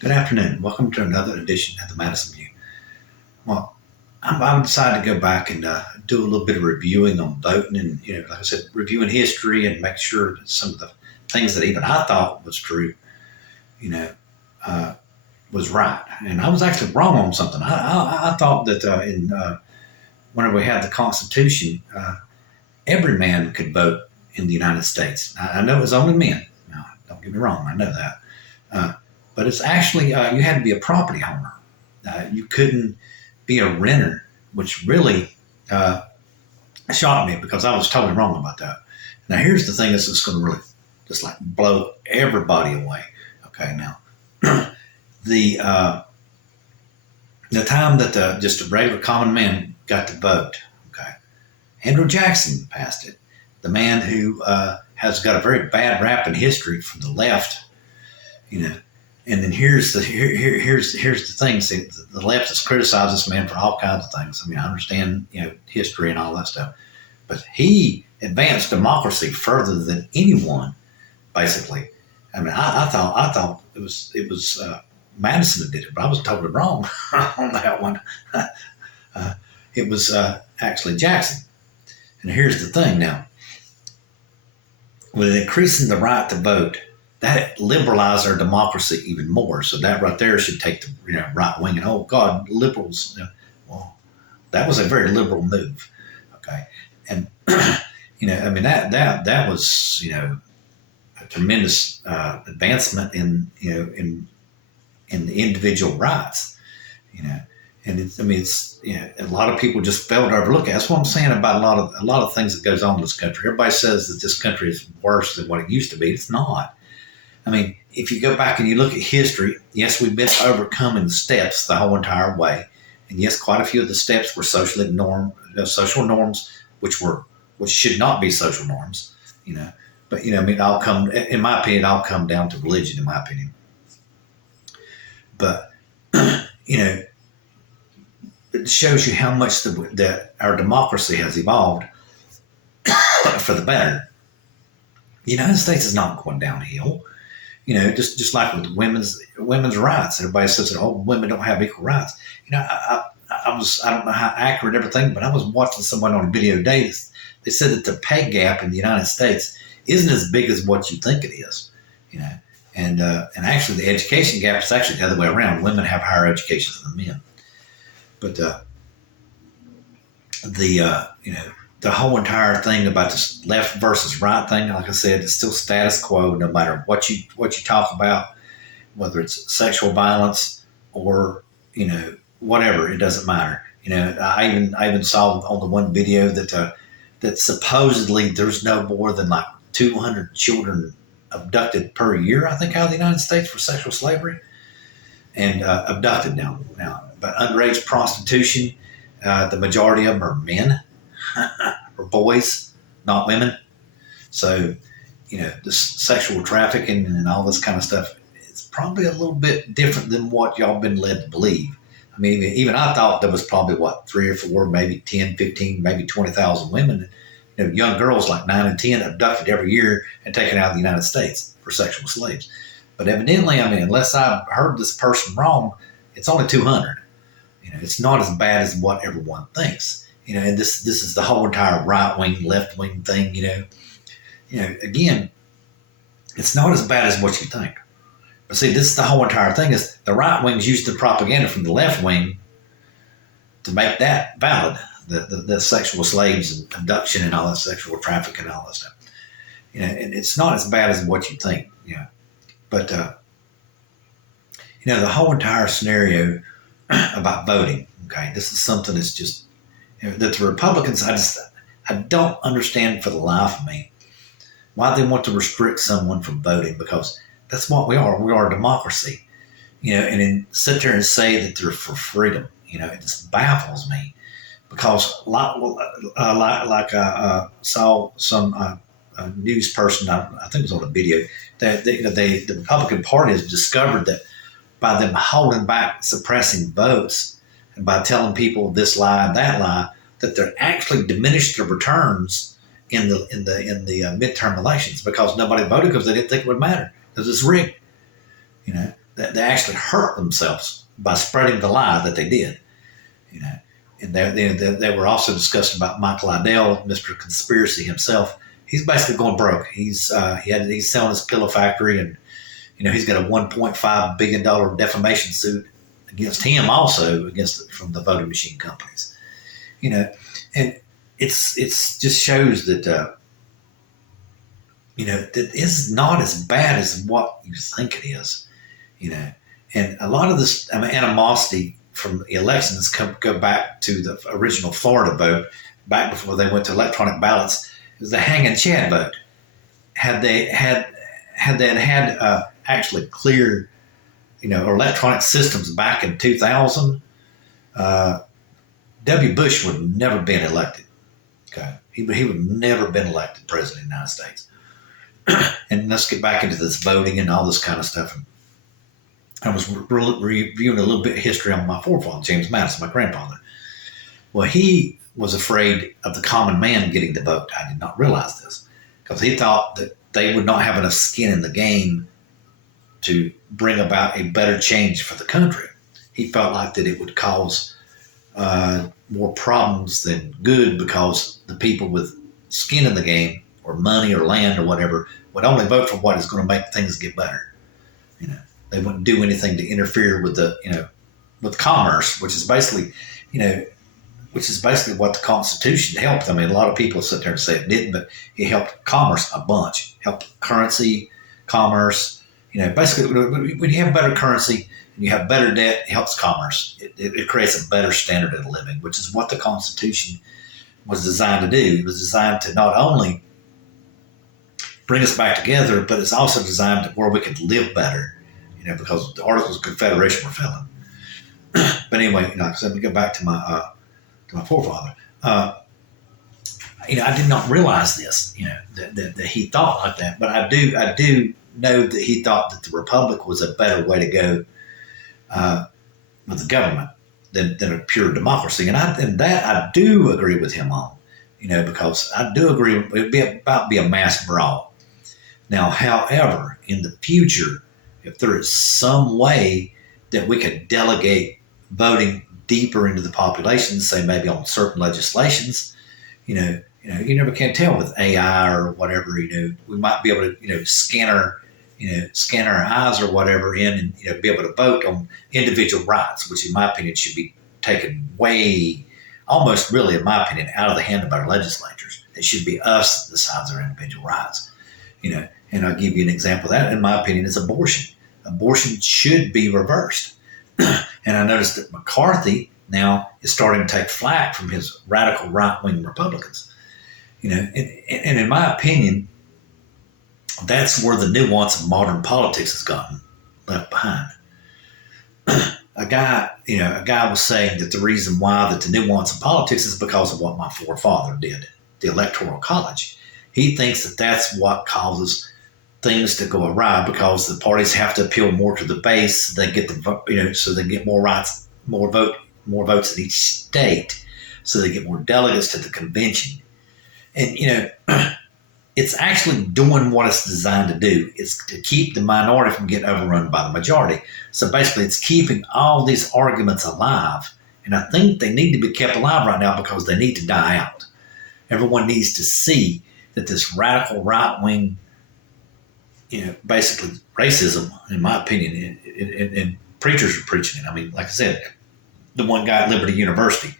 Good afternoon. Welcome to another edition of the Madison View. Well, I decided to go back and do a little bit of reviewing on voting, and like I said, reviewing history and make sure that some of the things that even I thought was true, you know, uh, was right. And I was actually wrong on something. I thought that whenever we had the Constitution, every man could vote in the United States. I know it was only men. Now, don't get me wrong. I know that. Uh, but it's actually, you had to be a property owner. You couldn't be a renter, which really shocked me because I was totally wrong about that. Now, here's the thing that's just going to really just like blow everybody away. Okay, now, the the time that just a regular common man got to vote, okay, Andrew Jackson passed it. The man who has got a very bad rap in history from the left, you know. And then here's the thing. See, the left has criticized this man for all kinds of things. I mean, I understand history and all that stuff, but he advanced democracy further than anyone. Basically, I mean, I thought it was Madison that did it, but I was totally wrong on that one. It was actually Jackson. And here's the thing now: with increasing the right to vote, that liberalized our democracy even more. So that right there should take the right wing and oh God, liberals. Well, that was a very liberal move. Okay, and I mean that was a tremendous advancement in the individual rights. And it's a lot of people just fail to overlook it. That's what I'm saying about a lot of things that goes on in this country. Everybody says that this country is worse than what it used to be. It's not. I mean, if you go back and you look at history, yes, we've been overcoming the steps the whole entire way, and yes, quite a few of the steps were social norms, which should not be social norms, But I mean, in my opinion, all come down to religion, in my opinion. But it shows you how much that our democracy has evolved for the better. The United States is not going downhill. Just like with women's rights, everybody says that women don't have equal rights. I don't know how accurate everything, but I was watching someone on a video today. They said that the pay gap in the United States isn't as big as what you think it is. And actually the education gap is actually the other way around. Women have higher education than men. But the whole entire thing about this left versus right thing, like I said, it's still status quo no matter what you talk about, whether it's sexual violence or, whatever, it doesn't matter. I even saw on the one video that supposedly there's no more than like 200 children abducted per year, I think, out of the United States for sexual slavery and abducted now. But underage prostitution, the majority of them are men. Or boys, not women. So, this sexual trafficking and all this kind of stuff, it's probably a little bit different than what y'all been led to believe. I mean, even I thought there was probably 3 or 4, maybe 10, 15, maybe 20,000 women, young girls like 9 and 10 abducted every year and taken out of the United States for sexual slaves. But evidently, I mean, unless I heard this person wrong, it's only 200. It's not as bad as what everyone thinks. And this is the whole entire right wing, left wing thing. Again, it's not as bad as what you think. But see, this is the whole entire thing: is the right wings use the propaganda from the left wing to make that valid, the sexual slaves and abduction and all that sexual trafficking and all that stuff. And it's not as bad as what you think. But the whole entire scenario about voting. Okay, this is something that's just. That the Republicans, I don't understand for the life of me why they want to restrict someone from voting, because that's what we are. We are a democracy, and then sit there and say that they're for freedom. It just baffles me because like I saw some news person, I think it was on a video, that the Republican Party has discovered that by them holding back, suppressing votes, and by telling people this lie and that lie, that they're actually diminished their returns in the midterm elections because nobody voted because they didn't think it would matter because it's rigged. they actually hurt themselves by spreading the lie that they did. You know, and they were also discussing about Michael Idell, Mr. Conspiracy himself. He's basically going broke. He's selling his pillow factory, and he's got a $1.5 billion defamation suit against him, also from the voting machine companies. And it's just shows that that it's not as bad as what you think it is. And a lot of this animosity from the elections go back to the original Florida vote, back before they went to electronic ballots. It was the hanging Chad vote. Had they had actually clear, electronic systems back in 2000, W. Bush would have never been elected. Okay, he would never been elected president of the United States. And let's get back into this voting and all this kind of stuff. And I was reviewing a little bit of history on my forefather, James Madison, my grandfather. Well, he was afraid of the common man getting the vote. I did not realize this because he thought that they would not have enough skin in the game to bring about a better change for the country. He felt like that it would cause more problems than good because the people with skin in the game or money or land or whatever would only vote for what is going to make things get better. They wouldn't do anything to interfere with with commerce, which is basically what the Constitution helped. I mean, a lot of people sit there and say it didn't, but it helped commerce a bunch, helped currency, commerce. Basically, when you have better currency and you have better debt, it helps commerce. It creates a better standard of living, which is what the Constitution was designed to do. It was designed to not only bring us back together, but it's also designed to where we could live better, because the Articles of Confederation were failing. But anyway, like I said, let me go back to my forefather. I did not realize this, that he thought like that. But I do know that he thought that the republic was a better way to go with the government than a pure democracy. And that I do agree with him on, because I do agree it would be a mass brawl. Now, however, in the future, if there is some way that we could delegate voting deeper into the population, say maybe on certain legislations, you never can tell with AI or whatever. We might be able to scan our eyes or whatever in and be able to vote on individual rights, which in my opinion should be taken way, almost really in my opinion, out of the hand of our legislatures. It should be us that decides our individual rights. And I'll give you an example of that. In my opinion, is abortion. Abortion should be reversed. And I noticed that McCarthy now is starting to take flack from his radical right-wing Republicans. And in my opinion, that's where the nuance of modern politics has gotten left behind. A guy was saying that the reason why that the nuance of politics is because of what my forefather did, the Electoral College. He thinks that that's what causes things to go awry, because the parties have to appeal more to the base. So they get so they get more rights, more votes in each state, so they get more delegates to the convention. And it's actually doing what it's designed to do. It's to keep the minority from getting overrun by the majority. So basically, it's keeping all these arguments alive. And I think they need to be kept alive right now because they need to die out. Everyone needs to see that this radical right-wing, basically racism, in my opinion, and preachers are preaching it. I mean, like I said, the one guy at Liberty University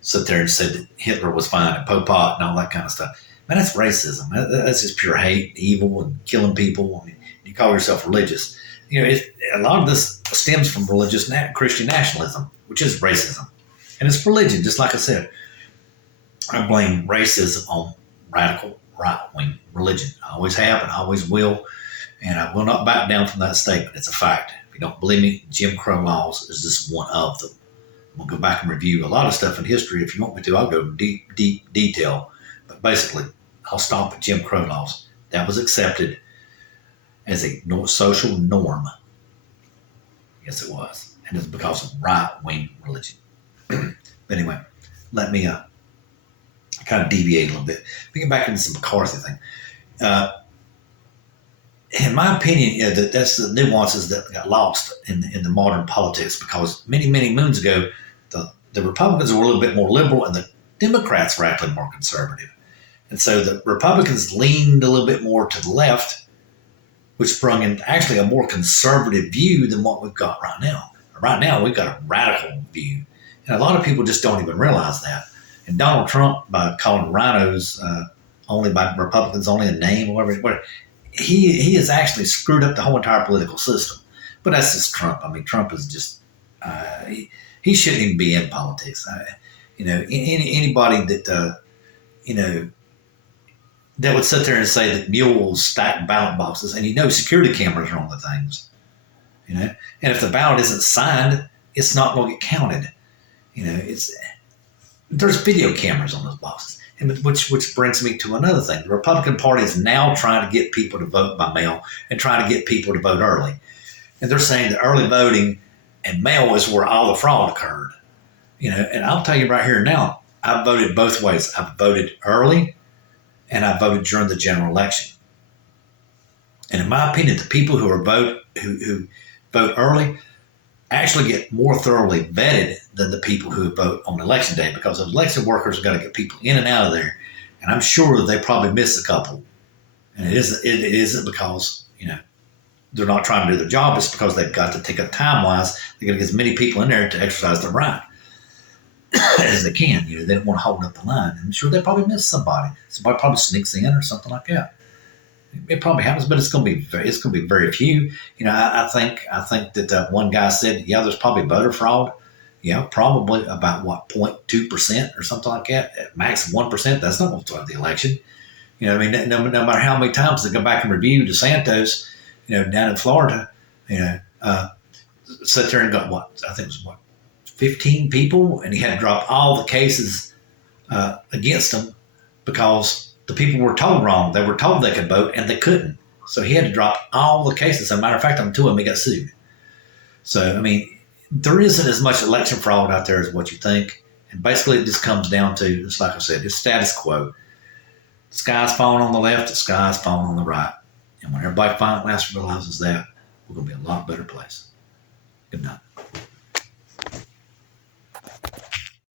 sat there and said that Hitler was fine and Pol Pot and all that kind of stuff. Man, that's racism. That's just pure hate, evil, and killing people. I mean, you call yourself religious. A lot of this stems from Christian nationalism, which is racism. And it's religion, just like I said. I blame racism on radical right-wing religion. I always have and I always will. And I will not back down from that statement. It's a fact. If you don't believe me, Jim Crow laws is just one of them. We'll go back and review a lot of stuff in history. If you want me to, I'll go deep detail. But basically, I'll stop at Jim Crow laws. That was accepted as a social norm. Yes, it was. And it's because of right-wing religion. But anyway, let me kind of deviate a little bit. We get back into some McCarthy thing. in my opinion, that's the nuances that got lost in the modern politics, because many moons ago, the Republicans were a little bit more liberal and the Democrats were actually more conservative. And so the Republicans leaned a little bit more to the left, which brought in actually a more conservative view than what we've got right now. Right now, we've got a radical view. And a lot of people just don't even realize that. And Donald Trump, by calling rhinos only by Republicans only a name or whatever, he has actually screwed up the whole entire political system. But that's just Trump. I mean, Trump is just, he shouldn't even be in politics. Anybody that, that would sit there and say that mules stack ballot boxes, and security cameras are on the things, and if the ballot isn't signed, it's not going to get counted. There's video cameras on those boxes, and which brings me to another thing. The Republican Party is now trying to get people to vote by mail and trying to get people to vote early, and they're saying that early voting and mail is where all the fraud occurred. And I'll tell you right here now, I've voted both ways. I've voted early, and I voted during the general election. And in my opinion, the people who vote early actually get more thoroughly vetted than the people who vote on election day, because the election workers have got to get people in and out of there. And I'm sure that they probably miss a couple. And it isn't because, they're not trying to do their job. It's because they've got to take up time-wise. They've got to get as many people in there to exercise their right as they can. They don't want to hold up the line. I'm sure they probably miss somebody. Somebody probably sneaks in or something like that. It probably happens, but it's going to be very few. I think that one guy said, yeah, there's probably voter fraud. Yeah, probably about 0.2% or something like that. At max 1%. That's not going to throw the election. No matter how many times they go back and review DeSantis, down in Florida, sat there and got I think it was 15 people, and he had to drop all the cases against him because the people were told wrong. They were told they could vote, and they couldn't. So he had to drop all the cases. As a matter of fact, on two of them, he got sued. So, there isn't as much election fraud out there as what you think. And basically, it just comes down to, just like I said, it's status quo. The sky's falling on the left, the sky's falling on the right. And when everybody finally realizes that, we're going to be a lot better place. Good night.